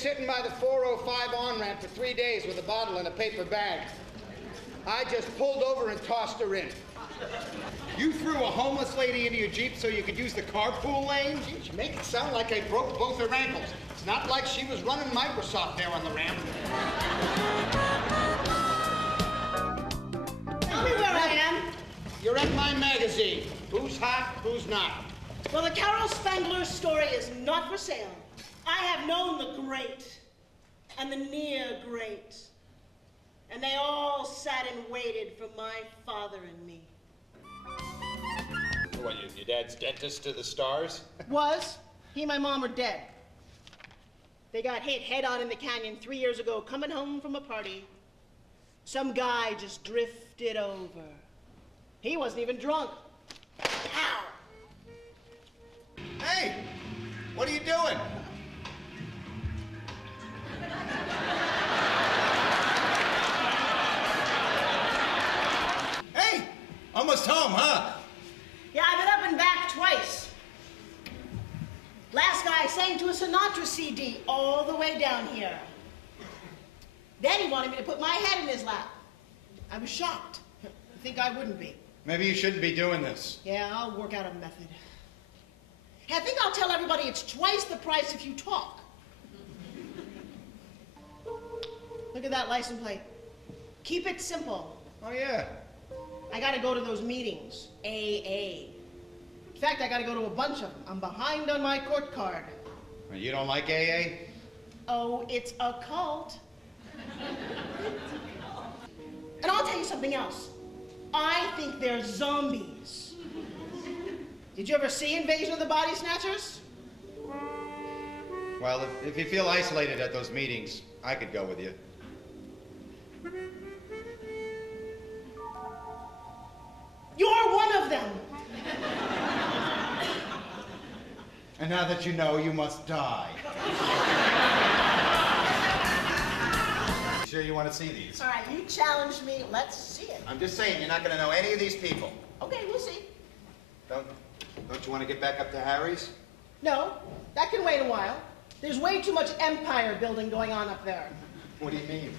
sitting by the 405 on-ramp for 3 days with a bottle in a paper bag. I just pulled over and tossed her in. You threw a homeless lady into your Jeep so you could use the carpool lane? Geez, you make it sound like I broke both her ankles. It's not like she was running Microsoft there on the ramp. Tell me where I am. You're at my magazine. Who's hot, who's not? Well, the Carol Spangler story is not for sale. I have known the great and the near great, and they all sat and waited for my father and me. What, your dad's dentist to the stars? Was. He and my mom are dead. They got hit head-on in the canyon 3 years ago, coming home from a party. Some guy just drifted over. He wasn't even drunk. Pow! Hey, what are you doing? Hey, almost home, huh? Yeah, I've been up and back twice. Last guy sang to a Sinatra CD all the way down here. Then he wanted me to put my head in his lap. I was shocked. I think I wouldn't be. Maybe you shouldn't be doing this. Yeah, I'll work out a method. Hey, I think I'll tell everybody it's twice the price if you talk. Look at that license plate. Keep it simple. Oh, yeah. I gotta go to those meetings. AA. In fact, I gotta go to a bunch of them. I'm behind on my court card. You don't like AA? Oh, it's a cult. And I'll tell you something else. I think they're zombies. Did you ever see Invasion of the Body Snatchers? Well, if you feel isolated at those meetings, I could go with you. You're one of them. And now that you know, you must die. Sure you want to see these? All right, you challenged me. Let's see it. I'm just saying, you're not going to know any of these people. Okay, we'll see. Don't you want to get back up to Harry's? No, that can wait a while. There's way too much empire building going on up there. What do you mean?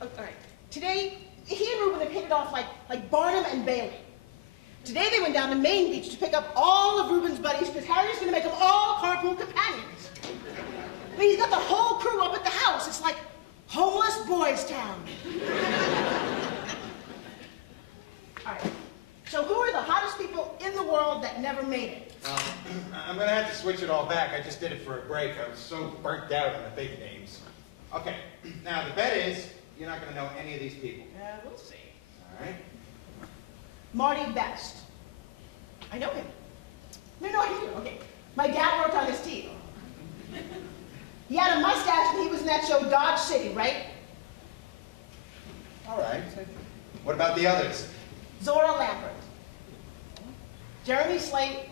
Oh, all right. Today, he and Reuben have hit it off like Barnum and Bailey. Today they went down to Main Beach to pick up all of Reuben's buddies because Harry's going to make them all carpool companions. I mean, he's got the whole crew up at the house. It's like homeless boys' town. All right. So who are the hottest people in the world that never made it? I'm going to have to switch it all back. I just did it for a break. I was so burnt out on the big names. Okay. Now, the bet is you're not going to know any of these people. We'll see. All right. Marty Best. I know him. No, I do. Okay. My dad worked on his team. He had a mustache and he was in that show Dodge City, right? All right. What about the others? Zora Lampert. Jeremy Slate.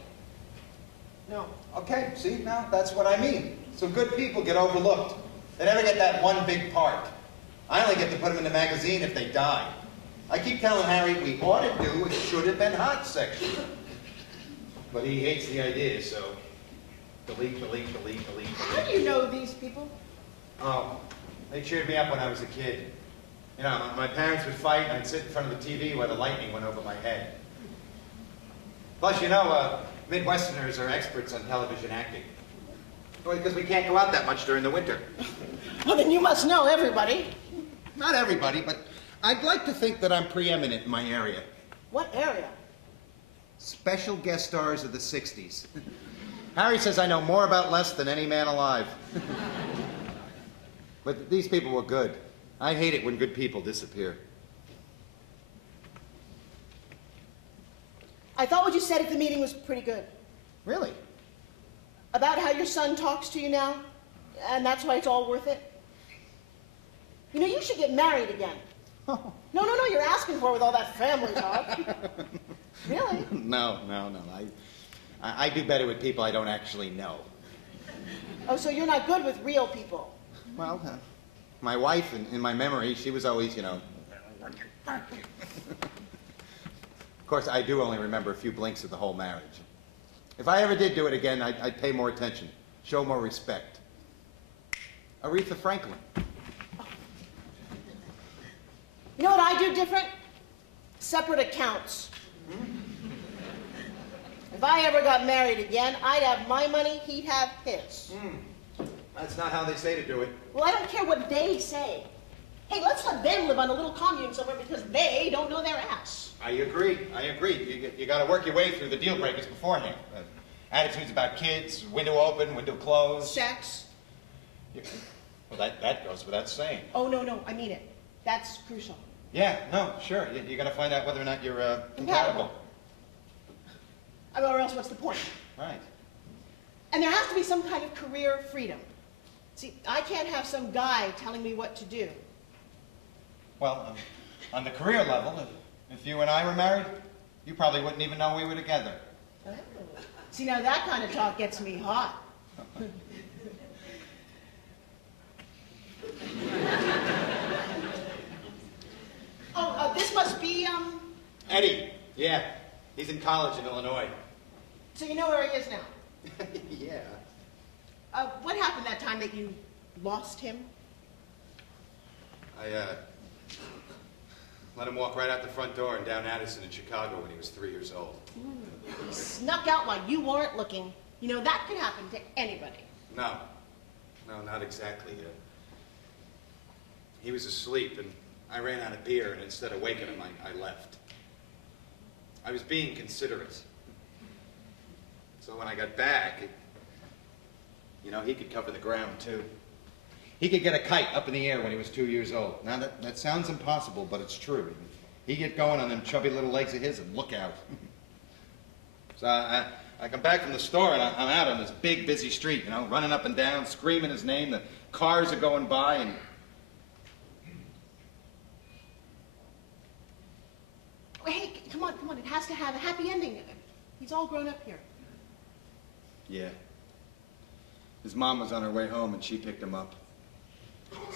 No. Okay, see, now that's what I mean. Some good people get overlooked. They never get that one big part. I only get to put them in the magazine if they die. I keep telling Harry we ought to do a should have been hot section. But he hates the idea, so delete. How do you know these people? Oh, they cheered me up when I was a kid. You know, my parents would fight and I'd sit in front of the TV while the lightning went over my head. Plus, you know, Midwesterners are experts on television acting. Well, because we can't go out that much during the winter. Well, then you must know everybody. Not everybody, but I'd like to think that I'm preeminent in my area. What area? Special guest stars of the 60s. Harry says I know more about Les than any man alive. But these people were good. I hate it when good people disappear. I thought what you said at the meeting was pretty good. Really? About how your son talks to you now, and that's why it's all worth it. You know, you should get married again. Oh. No, you're asking for it with all that family talk. Really? No. I do better with people I don't actually know. Oh, so you're not good with real people? Well, my wife, in my memory, she was always, you know... Of course, I do only remember a few blinks of the whole marriage. If I ever did do it again, I'd pay more attention, show more respect. Aretha Franklin. You know what I do different? Separate accounts. If I ever got married again, I'd have my money, he'd have his. That's not how they say to do it. Well, I don't care what they say. Hey, let's let them live on a little commune somewhere because they don't know their ass. I agree. You got to work your way through the deal breakers beforehand. Attitudes about kids, window open, window closed. Sex. Well, that goes without saying. Oh, no, I mean it. That's crucial. Yeah, no, sure. You got to find out whether or not you're compatible. Or else what's the point? Right. And there has to be some kind of career freedom. See, I can't have some guy telling me what to do. Well, on the career level, if you and I were married, you probably wouldn't even know we were together. Oh. See, now that kind of talk gets me hot. This must be, Eddie. Yeah. He's in college in Illinois. So you know where he is now? Yeah. What happened that time that you lost him? I let him walk right out the front door in down Addison in Chicago when he was 3 years old. He snuck out while you weren't looking. You know, that could happen to anybody. No, not exactly. He was asleep, and I ran out of beer, and instead of waking him, I left. I was being considerate. So when I got back, he could cover the ground, too. He could get a kite up in the air when he was 2 years old. Now, that sounds impossible, but it's true. He'd get going on them chubby little legs of his, and look out. So I come back from the store, and I'm out on this big, busy street, running up and down, screaming his name. The cars are going by, and... Hey, come on. It has to have a happy ending. He's all grown up here. Yeah. His mom was on her way home, and she picked him up.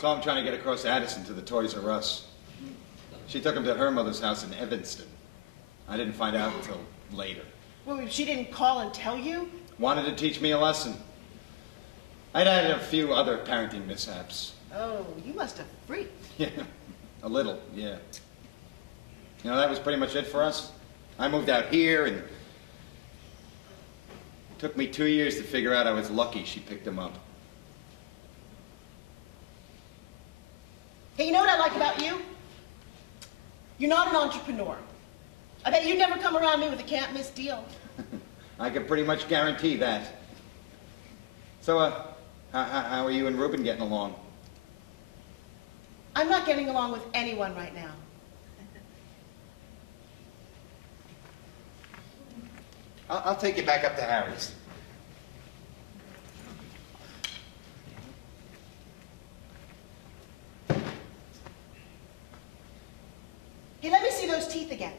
Saw him trying to get across Addison to the Toys R Us. She took him to her mother's house in Evanston. I didn't find out until later. Well, she didn't call and tell you? Wanted to teach me a lesson. I'd had a few other parenting mishaps. Oh, you must have freaked. Yeah, a little, yeah. That was pretty much it for us. I moved out here, and it took me 2 years to figure out I was lucky she picked him up. Hey, you know what I like about you? You're not an entrepreneur. I bet you'd never come around me with a can't-miss deal. I can pretty much guarantee that. So, how are you and Ruben getting along? I'm not getting along with anyone right now. I'll take you back up to Harry's. Hey, let me see those teeth again.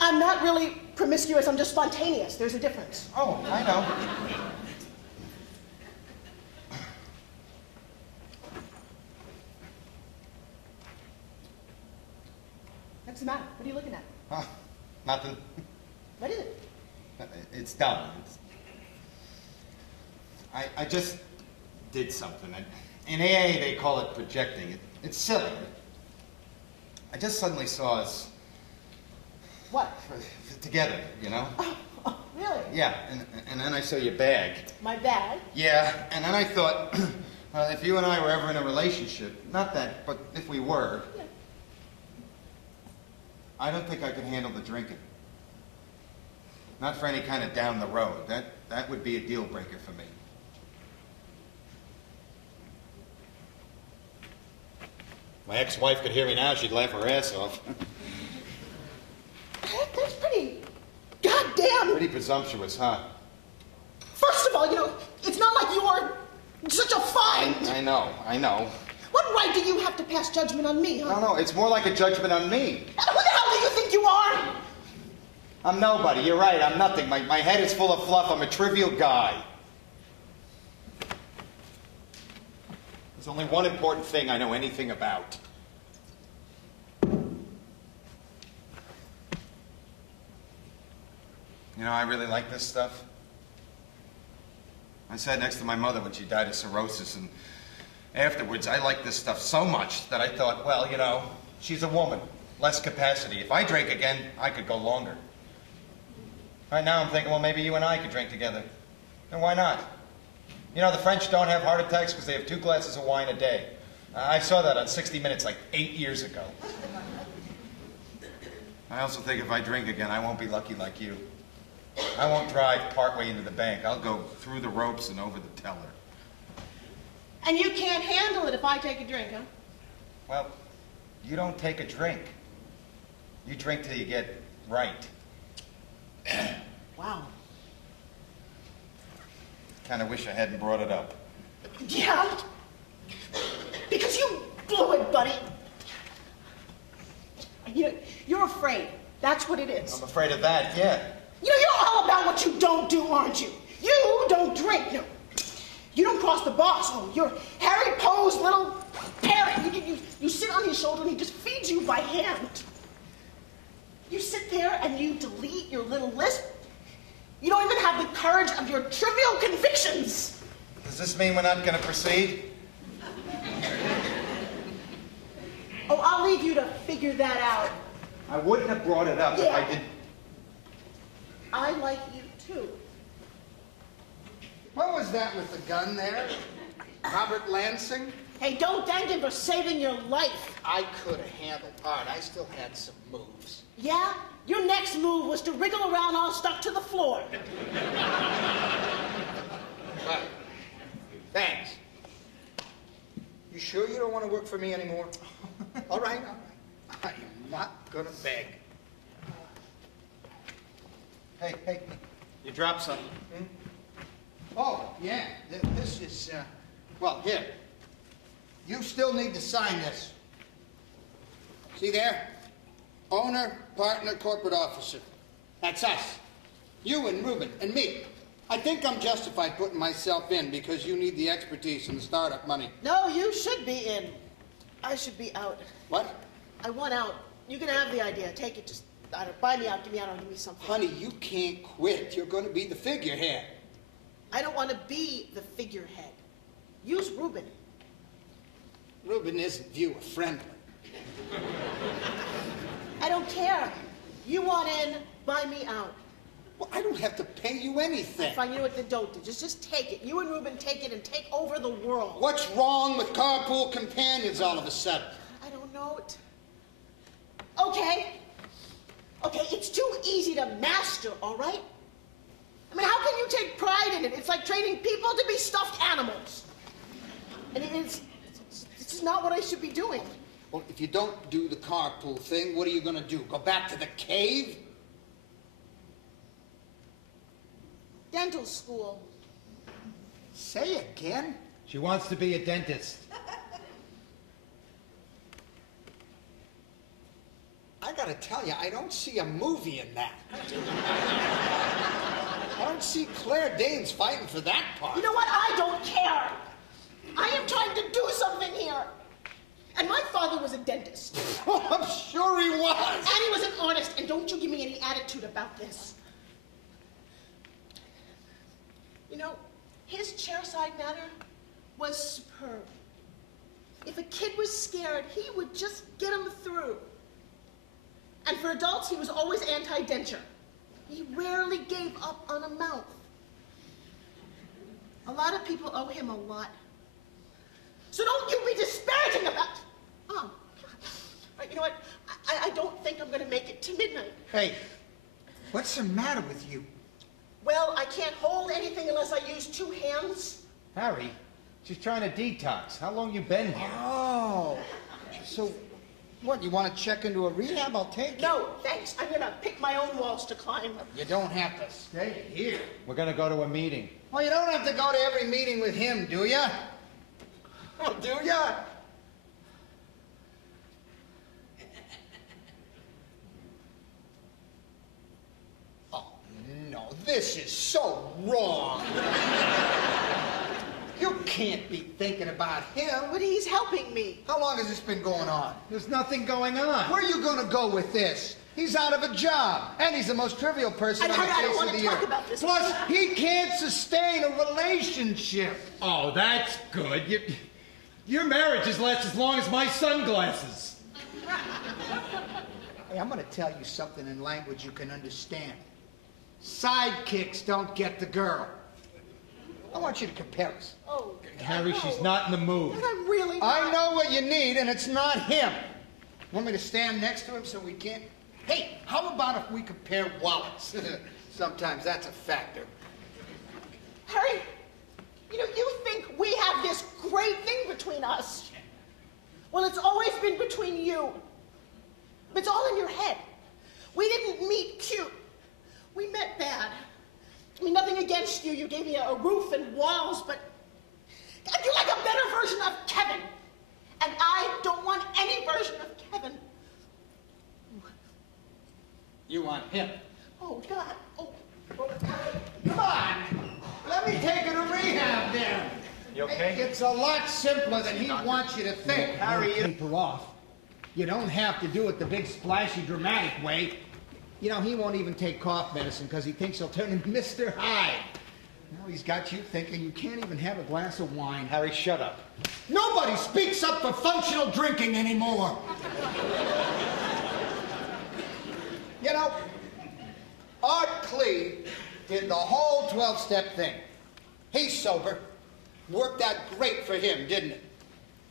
I'm not really promiscuous, I'm just spontaneous. There's a difference. Oh, I know. What's the matter? What are you looking at? Nothing. What is it? It's dumb. I just did something. In AA, they call it projecting. It's silly. I just suddenly saw us... What? Together, Oh, really? Yeah, and then I saw your bag. My bag? Yeah, and then I thought, if you and I were ever in a relationship, not that, but if we were, Yeah. I don't think I could handle the drinking. Not for any kind of down the road. That would be a deal breaker for me. My ex-wife could hear me now, she'd laugh her ass off. That's pretty goddamn... Pretty presumptuous, huh? First of all, it's not like you are such a find. I know. What right do you have to pass judgment on me, huh? No, it's more like a judgment on me. Who the hell do you think you are? I'm nobody, you're right, I'm nothing. My head is full of fluff, I'm a trivial guy. There's only one important thing I know anything about. You know, I really like this stuff. I sat next to my mother when she died of cirrhosis, and afterwards I liked this stuff so much that I thought, well, you know, she's a woman, less capacity. If I drank again, I could go longer. Right now I'm thinking, well, maybe you and I could drink together. And why not? You know, the French don't have heart attacks because they have 2 glasses of wine a day. I saw that on 60 Minutes like 8 years ago. I also think if I drink again, I won't be lucky like you. I won't drive partway into the bank. I'll go through the ropes and over the teller. And you can't handle it if I take a drink, huh? Well, you don't take a drink. You drink till you get right. Wow. Kind of wish I hadn't brought it up. Yeah? Because you blew it, buddy. You know, you're afraid. That's what it is. I'm afraid of that, yeah. You know, you're all about what you don't do, aren't you? You don't drink. No. You don't cross the boss. Oh, you're Harry Poe's little parrot. You sit on his shoulder and he just feeds you by hand. You sit there and you delete your little lisp. You don't even have the courage of your trivial convictions. Does this mean we're not going to proceed? Oh, I'll leave you to figure that out. I wouldn't have brought it up if I didn't. I like you too. What was that with the gun there? Robert Lansing? Hey, don't thank him for saving your life. I could have handled art. I still had some moves. Yeah? Your next move was to wriggle around all stuck to the floor. Right. Thanks. You sure you don't want to work for me anymore? All right, all right. I am not gonna beg. Hey, you dropped something. Hmm? Oh, yeah. This is, well, here. You still need to sign this. See there? Owner, partner, corporate officer. That's us. You and Ruben and me. I think I'm justified putting myself in because you need the expertise and the startup money. No, you should be in. I should be out. What? I want out. You can have the idea. Take it. Just, I don't, buy me out, give me something. Honey, you can't quit. You're going to be the figurehead. I don't want to be the figurehead. Use Ruben. Ruben isn't viewer-friendly. I don't care. You want in, buy me out. Well, I don't have to pay you anything. Fine, you know what, then don't do. Just take it. You and Ruben take it and take over the world. What's wrong with Carpool Companions all of a sudden? I don't know it. Okay. Okay, it's too easy to master, all right? I mean, how can you take pride in it? It's like training people to be stuffed animals. And it's just not what I should be doing. Well, if you don't do the carpool thing, what are you going to do? Go back to the cave? Dental school. Say again? She wants to be a dentist. I got to tell you, I don't see a movie in that. I don't see Claire Danes fighting for that part. You know what? I don't care. I am trying to do something here. And my father was a dentist. Oh, I'm sure he was. And he was an artist. And don't you give me any attitude about this. You know, his chairside manner was superb. If a kid was scared, he would just get him through. And for adults, he was always anti-denture. He rarely gave up on a mouth. A lot of people owe him a lot. So don't you be disparaging about... Oh, God. You know what? I don't think I'm going to make it to midnight. Hey, what's the matter with you? Well, I can't hold anything unless I use 2 hands. Harry, she's trying to detox. How long you been here? Oh, so what, you want to check into a rehab? I'll take it. No, thanks. I'm going to pick my own walls to climb. You don't have to stay here. We're going to go to a meeting. Well, you don't have to go to every meeting with him, do ya? Oh, do ya? Oh, no, this is so wrong. can't be thinking about him. But he's helping me. How long has this been going on? There's nothing going on. Where are you going to go with this? He's out of a job, and he's the most trivial person on the I don't face of want the to talk earth. about this. Plus, he can't sustain a relationship. Oh, that's good. Your marriages last as long as my sunglasses. Hey, I'm going to tell you something in language you can understand. Sidekicks don't get the girl. I want you to compare us. Oh, Harry, no. she's not in the mood. I'm really not. I know what you need, and it's not him. Want me to stand next to him so we can't? Hey, how about if we compare wallets? Sometimes that's a factor. Harry, you think we have this great thing between us. Well, it's always been between you. It's all in your head. We didn't meet cute. We met bad. I mean, nothing against you. You gave me a roof and walls, but you're like a better version of Kevin. And I don't want any version of Kevin. You want him? Oh, God. Oh. Come on. Let me take you to rehab there. You okay? It's a lot simpler than he wants you to think. Harry, you... Paper off. You don't have to do it the big, splashy, dramatic way. He won't even take cough medicine because he thinks he'll turn into Mr. Hyde. Now he's got you thinking you can't even have a glass of wine. Harry, shut up. Nobody speaks up for functional drinking anymore. Art Clee did the whole 12-step thing. He's sober. Worked out great for him, didn't it?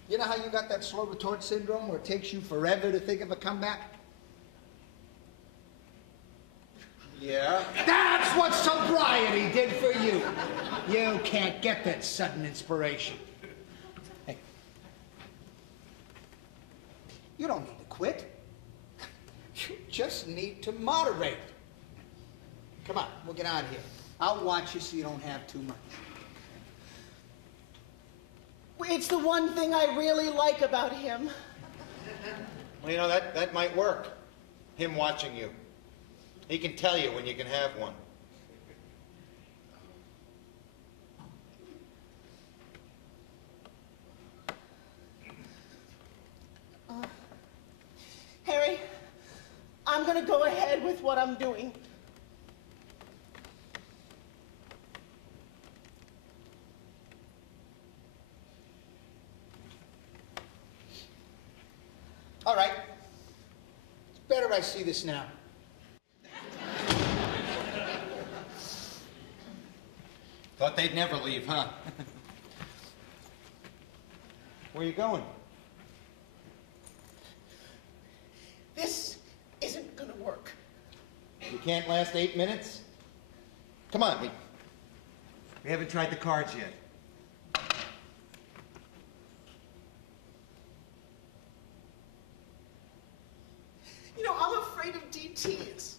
You know how you got that slow retort syndrome where it takes you forever to think of a comeback? Yeah? That's what sobriety did for you. You can't get that sudden inspiration. Hey, you don't need to quit. You just need to moderate. Come on, we'll get out of here. I'll watch you so you don't have too much. It's the one thing I really like about him. Well, that might work. Him watching you. He can tell you when you can have one. Harry, I'm going to go ahead with what I'm doing. All right. It's better I see this now. Thought they'd never leave, huh? Where are you going? This isn't going to work. You can't last 8 minutes? Come on, we haven't tried the cards yet. I'm afraid of DTs.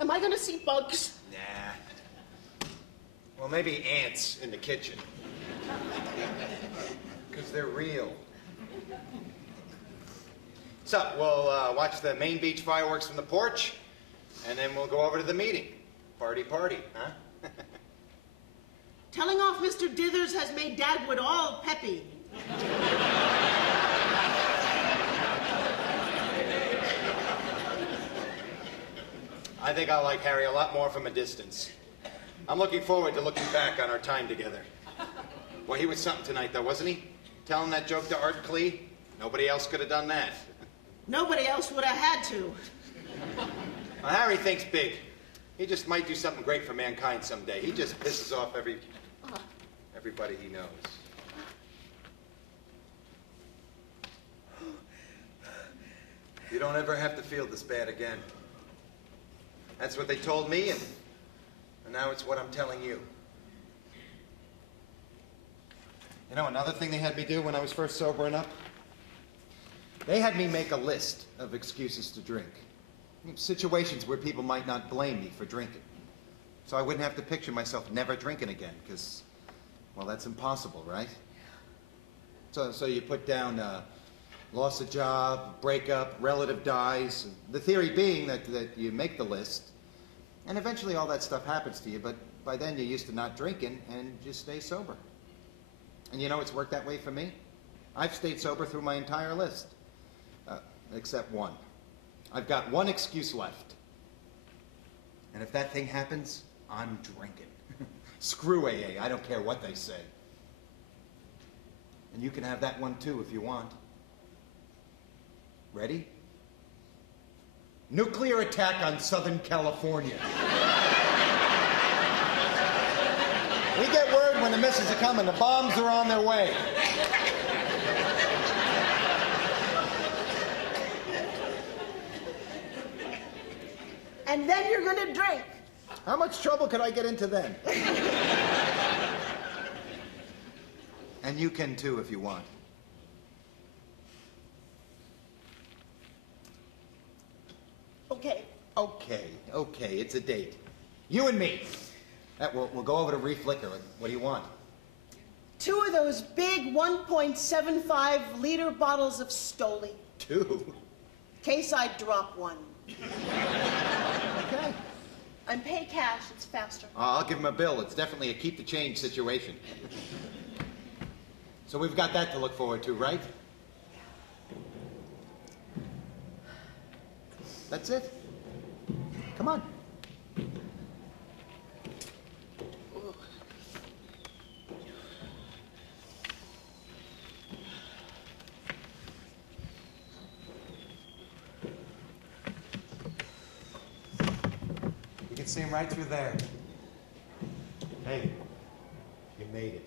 Am I going to see bugs? Nah. Well, maybe ants in the kitchen. Because they're real. So, we'll watch the main beach fireworks from the porch, and then we'll go over to the meeting. Party, huh? Telling off Mr. Dithers has made Dagwood all peppy. I think I'll like Harry a lot more from a distance. I'm looking forward to looking back on our time together. Well, he was something tonight, though, wasn't he? Telling that joke to Art Clee? Nobody else could have done that. Nobody else would have had to. Well, Harry thinks big. He just might do something great for mankind someday. He just pisses off everybody he knows. You don't ever have to feel this bad again. That's what they told me, and now it's what I'm telling you. You know, another thing they had me do when I was first sobering up? They had me make a list of excuses to drink. Situations where people might not blame me for drinking. So I wouldn't have to picture myself never drinking again, because, well, that's impossible, right? So you put down loss of job, breakup, relative dies. The theory being that you make the list, and eventually all that stuff happens to you, but by then you're used to not drinking and just stay sober. And you know, it's worked that way for me. I've stayed sober through my entire list. Except one. I've got one excuse left. And if that thing happens, I'm drinking. Screw AA, I don't care what they say. And you can have that one too if you want. Ready? Nuclear attack on Southern California. We get word when the missiles are coming. The bombs are on their way. And then you're gonna drink. How much trouble could I get into then? And you can too if you want. Okay. Okay, it's a date. You and me. We'll go over to Reef Liquor. What do you want? 2 of those big 1.75 liter bottles of Stoli. 2? In case I drop one. Okay. I'm pay cash, it's faster. I'll give him a bill. It's definitely a keep the change situation. So we've got that to look forward to, right? That's it. Come on. You can see him right through there. Hey, you made it.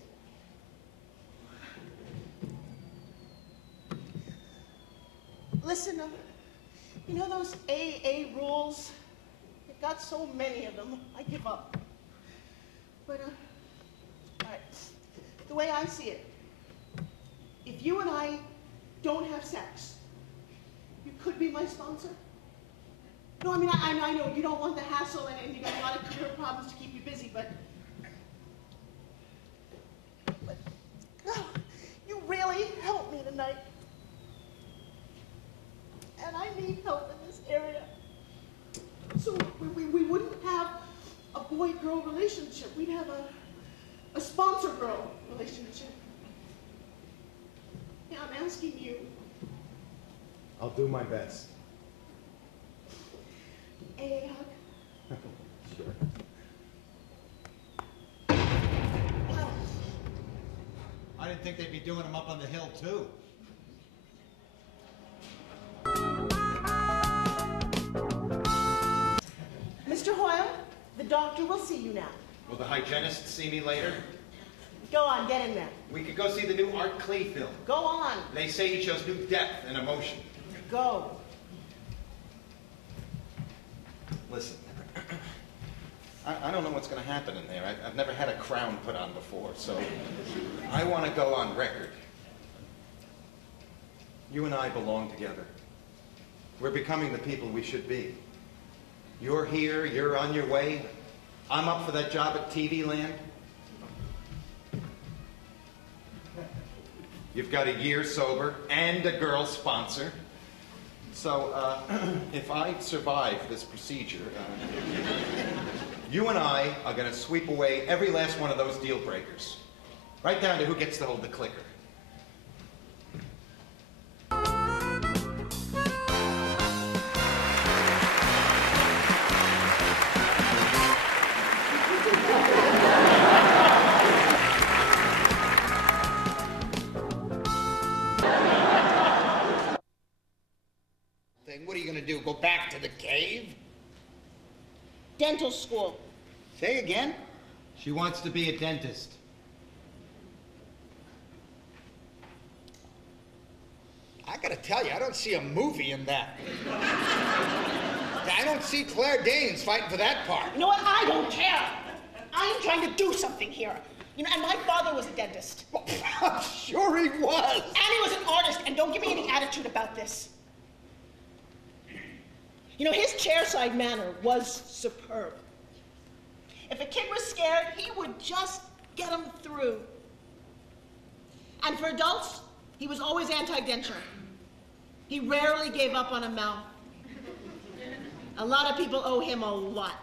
Listen, you know those AA rules? They've got so many of them, I give up. But, all right, the way I see it, if you and I don't have sex, you could be my sponsor. No, I mean, I know you don't want the hassle and you got a lot of career problems to keep you busy, but oh, you really helped me tonight. And I need help in this area. So we wouldn't have a boy-girl relationship. We'd have a sponsor-girl relationship. Yeah, I'm asking you. I'll do my best. AA hug? Sure. Wow. I didn't think they'd be doing them up on the hill, too. Mr. Hoyle, the doctor will see you now. Will the hygienist see me later? Go on, get in there. We could go see the new Art Klee film. Go on. They say he shows new depth and emotion. Go. Listen, I don't know what's going to happen in there. I've never had a crown put on before, so I want to go on record. You and I belong together. We're becoming the people we should be. You're here, you're on your way. I'm up for that job at TV Land. You've got a year sober and a girl sponsor. So, if I survive this procedure, you and I are going to sweep away every last one of those deal breakers. Right down to who gets to hold the clicker. What are you going to do, go back to the cave? Dental school. Say again? She wants to be a dentist. I got to tell you, I don't see a movie in that. I don't see Claire Danes fighting for that part. You know what? I don't care. I'm trying to do something here. You know, and my father was a dentist. Well, I'm sure he was. And he was an artist, and don't give me any attitude about this. You know, his chairside manner was superb. If a kid was scared, he would just get him through. And for adults, he was always anti-denture. He rarely gave up on a mouth. A lot of people owe him a lot.